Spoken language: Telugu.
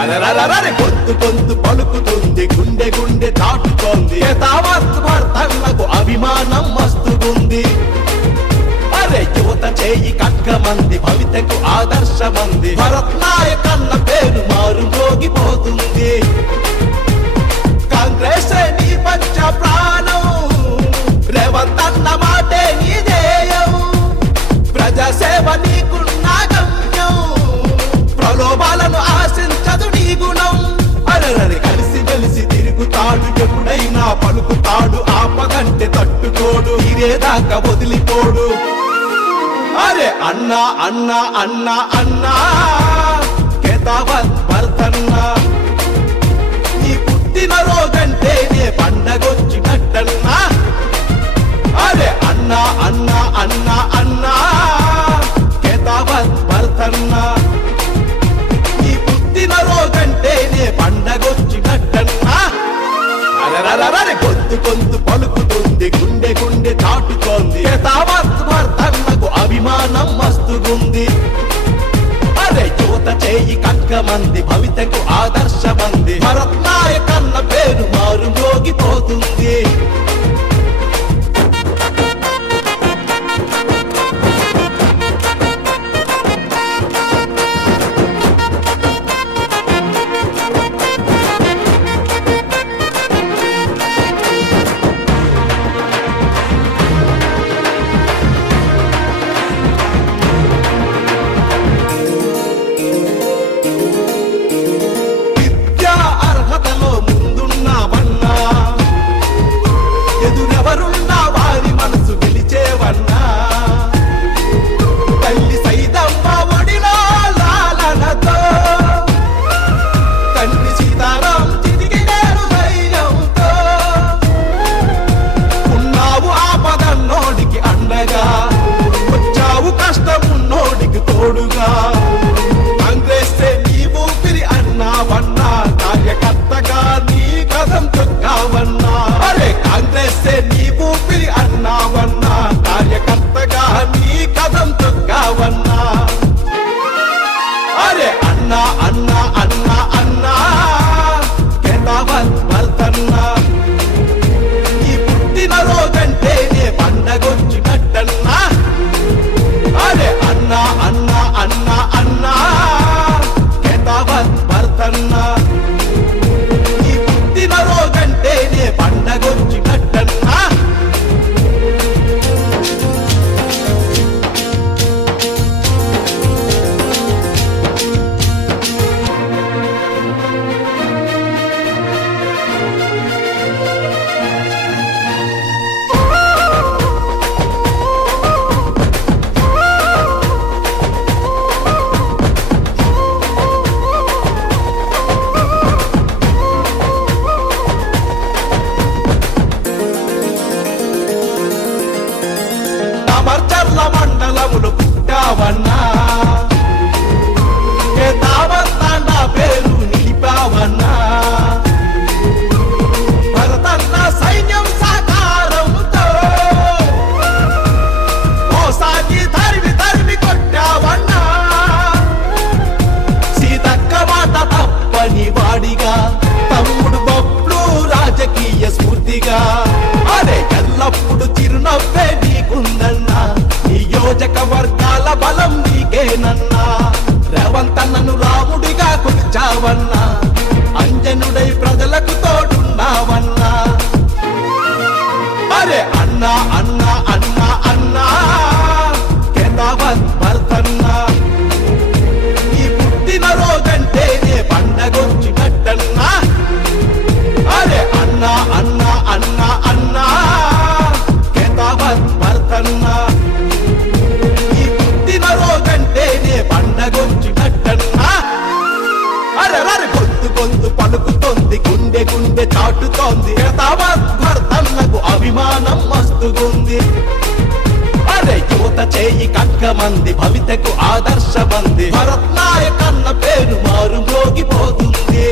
అరరరరరి గొంతు పొద్దు పలుకుతుంది గుండె గుండె దాటుతోంది. తావత్ అభిమానం మస్తుగుంది అరే యువత చేయి కట్కమంది భవితకు ఆదర్శమంది. భరత్ నాయక్ అన్న పేరు మారు మోగిపోతుంది కాంగ్రెస్ నీ పంచ ప్రాణ ఇదేదాకా వదిలిపోడు. అరే అన్నా అన్నా అన్నా అన్నా. కేతావత్ భరతన్నా నీ పుట్టిన రోజంటే నే పండగొచ్చినట్టన్నా అరే అన్నా అన్నా అన్నా అన్నా. కేతావత్ భరతన్నా నీ పుట్టిన రోజంటే నే పండగొచ్చినట్టన్నా అరే గొంతు గొంతు పలుకుతుంది. గుండె గుండె దాటుతోంది. కేతావత్ అభిమానం మస్తుగుంది అరే యువత చేయి కక్కమంది భవితకు ఆదర్శమంది. భరత్ నాయక్ పేరు మారు మోగిపోతుంది నన్ను రాముడిగా కొలిచావన్నా. గొంతు పలుకుతోంది. గుండె గుండె చాటుతోంది. భర్తన్నకు అభిమానం మస్తుగుంది అరే యువత చేయి కక్కమంది భవితకు ఆదర్శమంది. భరత్ నాయకన్న పేరు మారు మోగిపోతుంది